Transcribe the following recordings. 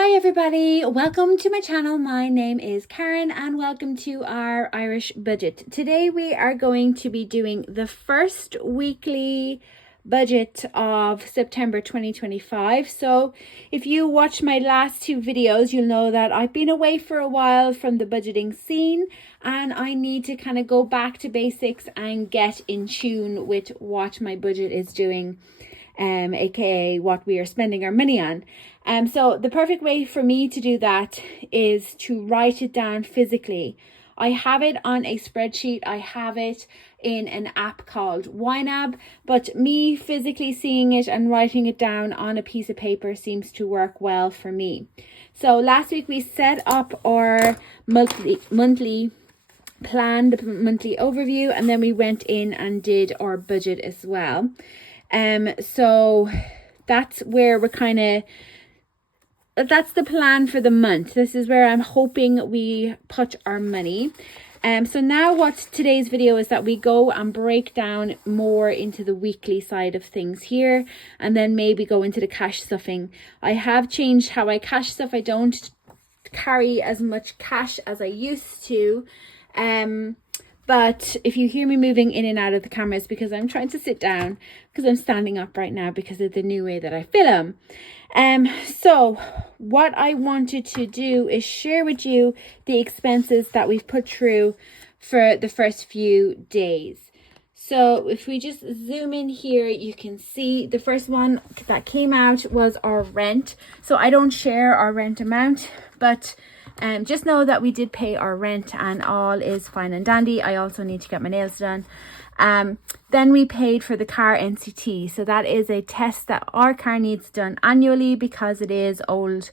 Hi everybody, welcome to my channel. My name is Karen and welcome to our Irish budget. Today we are going to be doing the first weekly budget of September 2025. So if you watch my last two videos, you'll know that I've been away for a while from the budgeting scene and I need to kind of go back to basics and get in tune with what my budget is doing, aka what we are spending our money on. So the perfect way for me to do that is to write it down physically. I have it on a spreadsheet. I have it in an app called YNAB, but me physically seeing it and writing it down on a piece of paper seems to work well for me. So last week we set up our monthly plan, the monthly overview, and then we went in and did our budget as well. So that's where we're that's the plan for the month. This is where I'm hoping we put our money. So now what today's video is that we go and break down more into the weekly side of things here, and then maybe go into the cash stuffing. I have changed how I cash stuff. I don't carry as much cash as I used to. But if you hear me moving in and out of the camera, it's because I'm trying to sit down because I'm standing up right now because of the new way that I film. So what I wanted to do is share with you the expenses that we've put through for the first few days. So if we just zoom in here, you can see the first one that came out was our rent. So I don't share our rent amount, but just know that we did pay our rent and all is fine and dandy. I also need to get my nails done. Then we paid for the car NCT. So that is a test that our car needs done annually because it is old.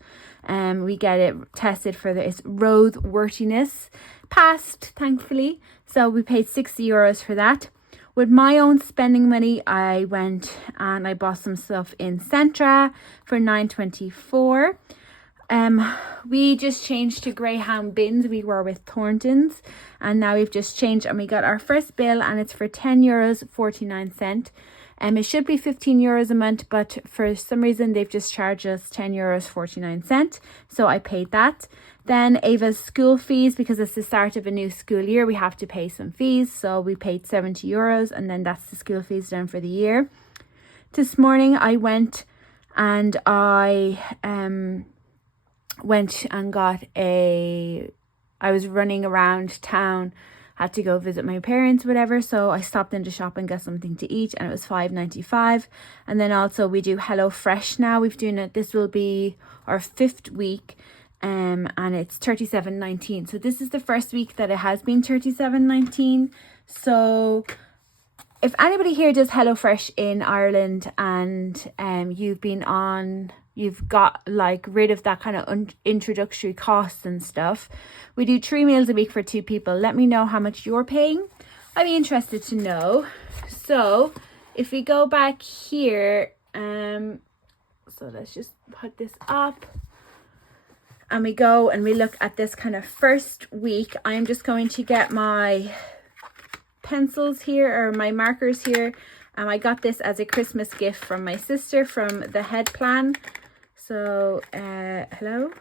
We get it tested for its roadworthiness. Passed, thankfully. So we paid €60 for that. With my own spending money, I went and I bought some stuff in Centra for $9.24. We just changed to Greyhound bins. We were with Thornton's and now we've just changed and we got our first bill and it's for €10.49. It should be €15 a month, but for some reason they've just charged us €10.49. So I paid that. Then Ava's school fees, because it's the start of a new school year, we have to pay some fees. So we paid €70 and then that's the school fees done for the year. This morning I went and I I was running around town, had to go visit my parents, whatever, so I stopped in the shop and got something to eat and it was $5.95. And then also we do HelloFresh now. We've done it, this will be our 5th week, and it's $37.19. So this is the first week that it has been $37.19. So if anybody here does HelloFresh in Ireland and you've got like rid of that kind of introductory costs and stuff. We do 3 meals a week for 2 people. Let me know how much you're paying. I'd be interested to know. So if we go back here, so let's just put this up and we go and we look at this kind of first week. I'm just going to get my pencils here or my markers here. I got this as a Christmas gift from my sister from the Head Plan. So, hello,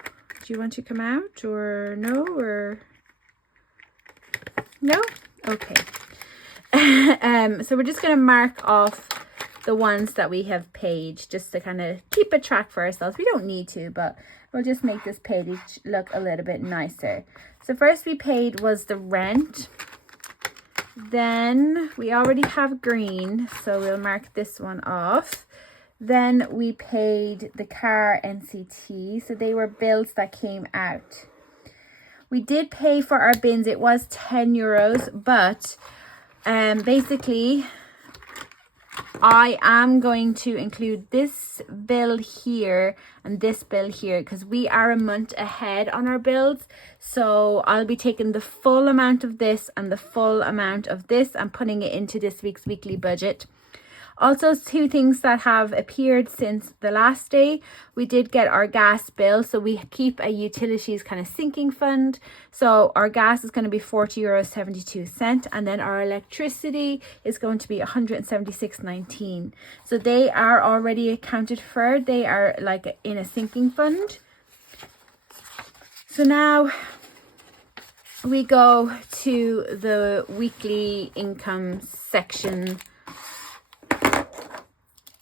do you want to come out or no, or no? Okay. So we're just going to mark off the ones that we have paid just to kind of keep a track for ourselves. We don't need to, but we'll just make this page look a little bit nicer. So first we paid was the rent. Then we already have green, so we'll mark this one off. Then we paid the car NCT, so they were bills that came out. We did pay for our bins. It was €10, but basically I am going to include this bill here and this bill here because we are a month ahead on our bills. So I'll be taking the full amount of this and the full amount of this and putting it into this week's weekly budget. Also, 2 things that have appeared since the last day. We did get our gas bill, so we keep a utilities kind of sinking fund. So our gas is going to be €40.72, and then our electricity is going to be $176.19. So they are already accounted for. They are like in a sinking fund. So now we go to the weekly income section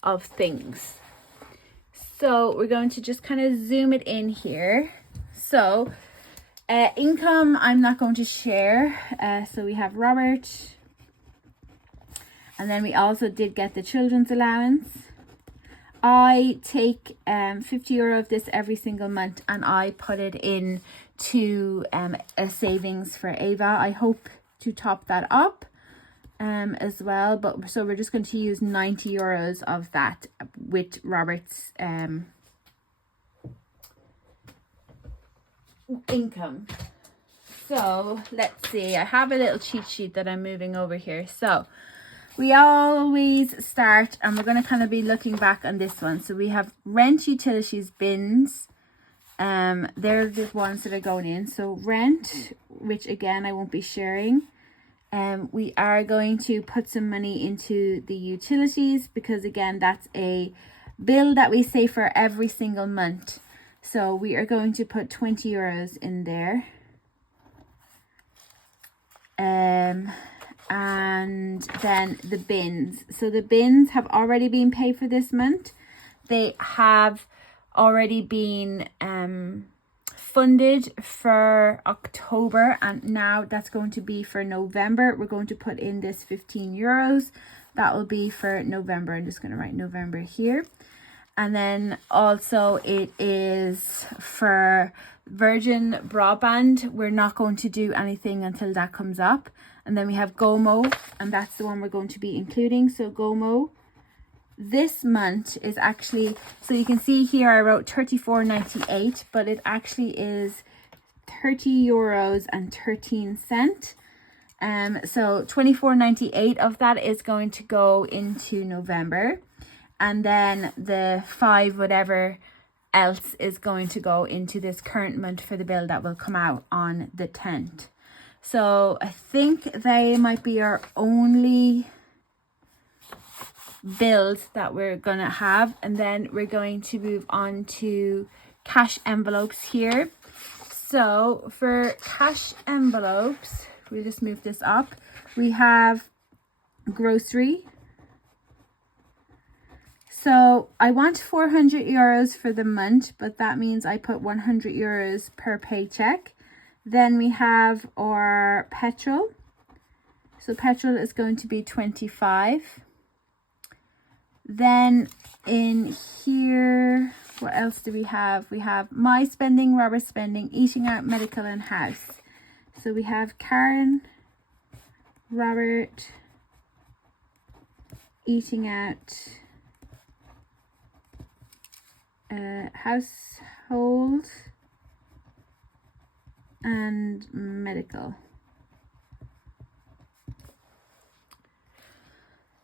of things. So we're going to just kind of zoom it in here. So income, I'm not going to share. So we have Robert. And then we also did get the children's allowance. I take €50 of this every single month, and I put it in to a savings for Ava. I hope to top that up as well, but so we're just going to use €90 of that with Robert's income. So let's see, I have a little cheat sheet that I'm moving over here. So we always start, and we're going to kind of be looking back on this one. So we have rent, utilities, bins. They're the ones that are going in. So rent, which again I won't be sharing. We are going to put some money into the utilities, because again, that's a bill that we save for every single month. So we are going to put €20 in there. And then the bins. So the bins have already been paid for this month. They have already been funded for October, and now that's going to be for November. We're going to put in this €15. That will be for November. I'm just going to write November here. And then also it is for Virgin Broadband. We're not going to do anything until that comes up. And then we have GOMO, and that's the one we're going to be including. So GOMO this month is actually, so you can see here I wrote €34.98, but it actually is €30.13. So €24.98 of that is going to go into November, and then the 5 whatever else is going to go into this current month for the bill that will come out on the 10th. So I think they might be our only bills that we're gonna have, and then we're going to move on to cash envelopes here. So for cash envelopes, we'll just move this up. We have grocery. So I want €400 for the month, but that means I put €100 per paycheck. Then we have our petrol. So petrol is going to be 25. Then in here, what else do we have? We have my spending, Robert's spending, eating out, medical, and house. So we have Karen, Robert, eating out, household, and medical.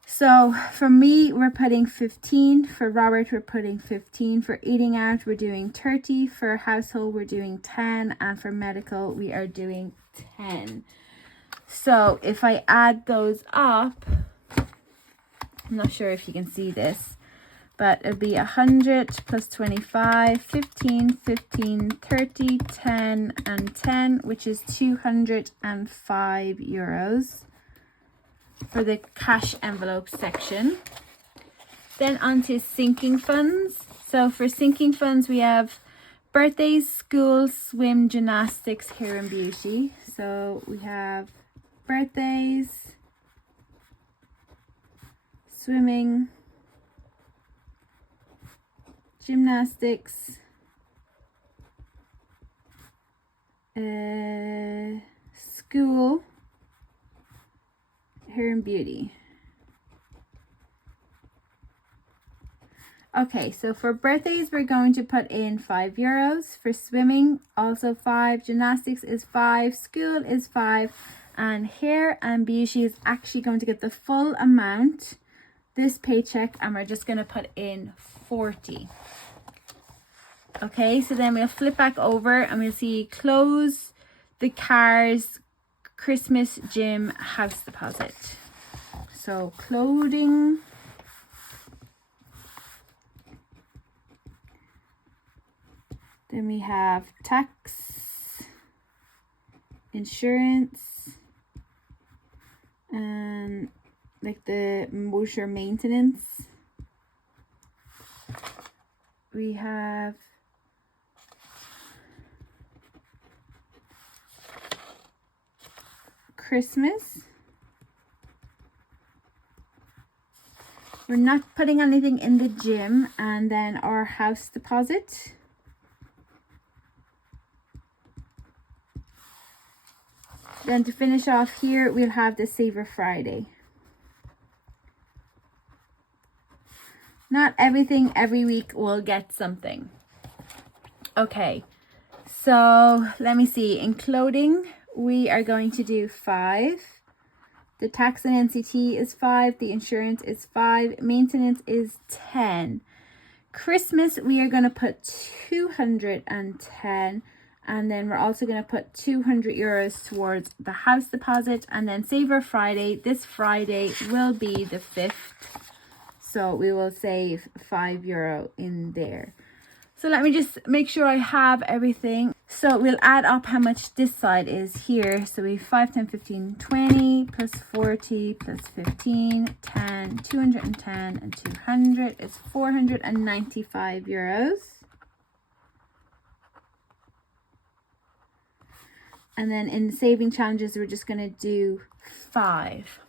So for me, we're putting 15. For Robert, we're putting 15. For eating out, we're doing 30. For household, we're doing 10. And for medical, we are doing 10. So if I add those up, I'm not sure if you can see this, but it'll be 100 plus 25, 15, 15, 30, 10, and 10, which is €205 for the cash envelope section. Then onto sinking funds. So for sinking funds, we have birthdays, school, swim, gymnastics, hair and beauty. So we have birthdays, swimming, gymnastics, school, hair and beauty. Okay, so for birthdays, we're going to put in €5. For swimming, also 5. Gymnastics is 5. School is 5. And hair and beauty is actually going to get the full amount this paycheck, and we're just going to put in 40. Okay, so then we'll flip back over and we'll see clothes, the cars, Christmas, gym, house deposit. So clothing, then we have tax, insurance, and like the motor maintenance. We have Christmas. We're not putting anything in the gym, and then our house deposit. Then to finish off here, we'll have the Saver Friday. Not everything every week will get something. Okay, so let me see. In clothing, we are going to do 5. The tax and NCT is 5. The insurance is 5. Maintenance is 10. Christmas, we are going to put 210. And then we're also going to put 200 euros towards the house deposit. And then Saver Friday, this Friday will be the 5th. So we will save €5 in there. So let me just make sure I have everything. So we'll add up how much this side is here. So we have 5, 10, 15, 20 plus 40 plus 15, 10, 210 and 200 is €495. And then in the saving challenges, we're just going to do 5.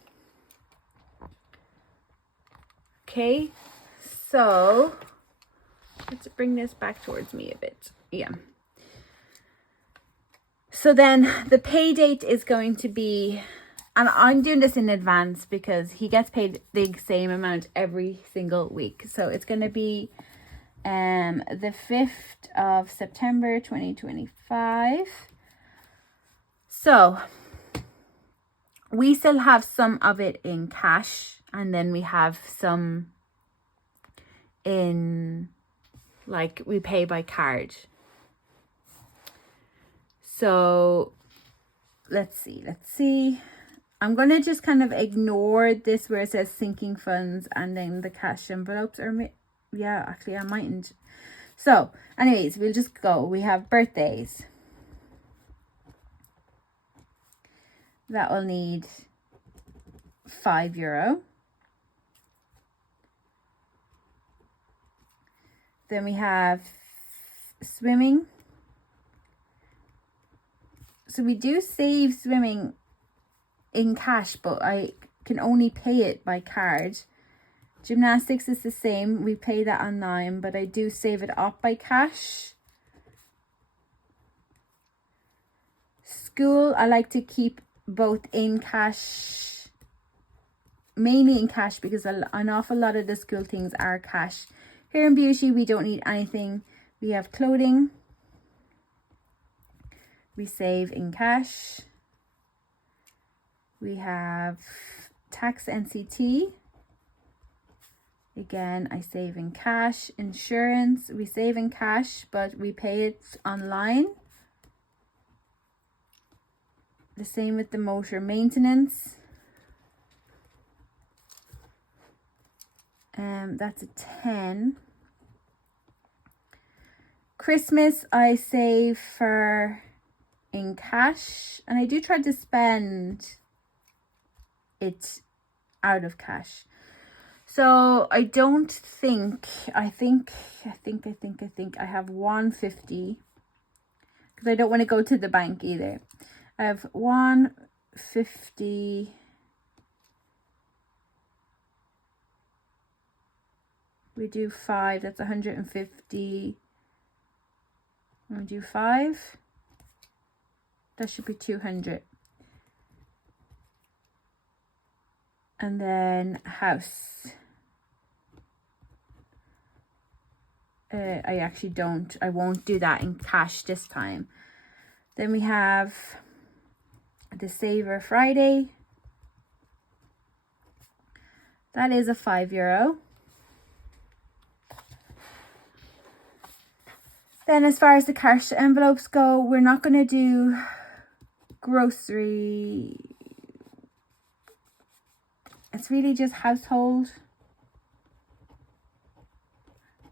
Okay, so let's bring this back towards me a bit. Yeah. So then the pay date is going to be, and I'm doing this in advance because he gets paid the same amount every single week. So it's going to be the 5th of September 2025. So we still have some of it in cash, and then we have some in, like, we pay by card. So let's see. I'm going to just kind of ignore this where it says sinking funds and then the cash envelopes. Or yeah, actually I mightn't. So anyways, we'll just go. We have birthdays. That will need €5. Then we have swimming. So we do save swimming in cash, but I can only pay it by card. Gymnastics is the same. We pay that online, but I do save it up by cash. School, I like to keep both in cash, mainly in cash, because an awful lot of the school things are cash. Hair and beauty, we don't need anything. We have clothing. We save in cash. We have tax NCT. Again, I save in cash. Insurance, we save in cash, but we pay it online. The same with the motor maintenance. That's a 10. Christmas, I save for in cash, and I do try to spend it out of cash. So I don't think, I think I have 150, because I don't want to go to the bank either. I have 150. We do 5, that's 150. We do 5. That should be 200. And then house. I won't do that in cash this time. Then we have the Saver Friday. That is a €5. Then as far as the cash envelopes go, we're not going to do grocery. It's really just household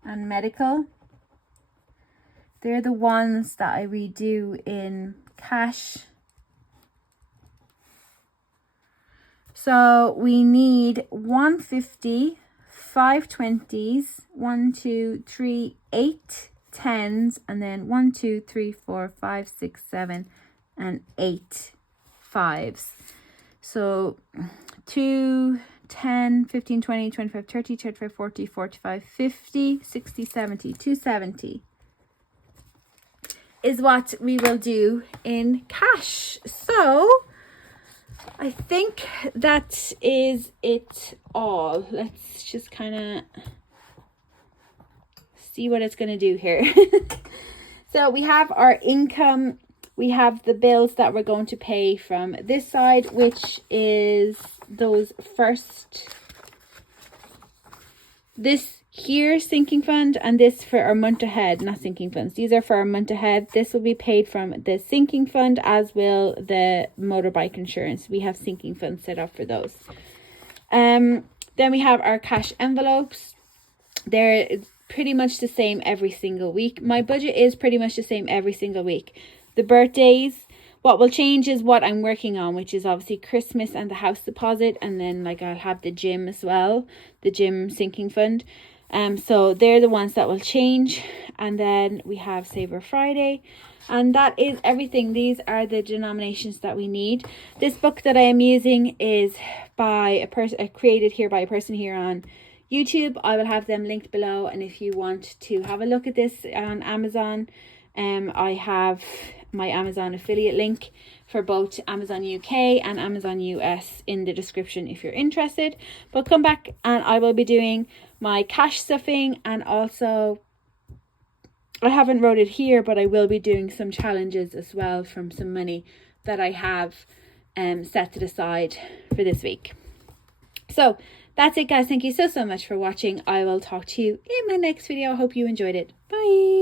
and medical. They're the ones that I redo in cash. So we need 150, 5 20s, 1, 2, 3, 8 10s, and then 1, 2, 3, 4, 5, 6, 7, and 8 5s. So 2, 10, 15, 20, 25, 30, 35, 40, 45, 50, 60, 70, 270 is what we will do in cash. So I think that is it all. Let's just kind of see what it's going to do here. So we have our income. We have the bills that we're going to pay from this side, which is those first, this here sinking fund, and this for our month ahead, not sinking funds. These are for our month ahead. This will be paid from the sinking fund, as will the motorbike insurance. We have sinking funds set up for those. Then we have our cash envelopes. They're pretty much the same every single week. My budget is pretty much the same every single week. The birthdays, what will change is what I'm working on, which is obviously Christmas and the house deposit, and then like I'll have the gym as well, the gym sinking fund. So they're the ones that will change. And then we have Saver Friday, and that is everything. These are the denominations that we need. This book that I am using is by a person, created here by a person here on YouTube. I will have them linked below, and if you want to have a look at this on Amazon, I have my Amazon affiliate link for both Amazon UK and Amazon US in the description if you're interested. But come back and I will be doing my cash stuffing, and also I haven't wrote it here, but I will be doing some challenges as well from some money that I have set to the side for this week. So that's it, guys. Thank you so much for watching. I will talk to you in my next video. I hope you enjoyed it. Bye.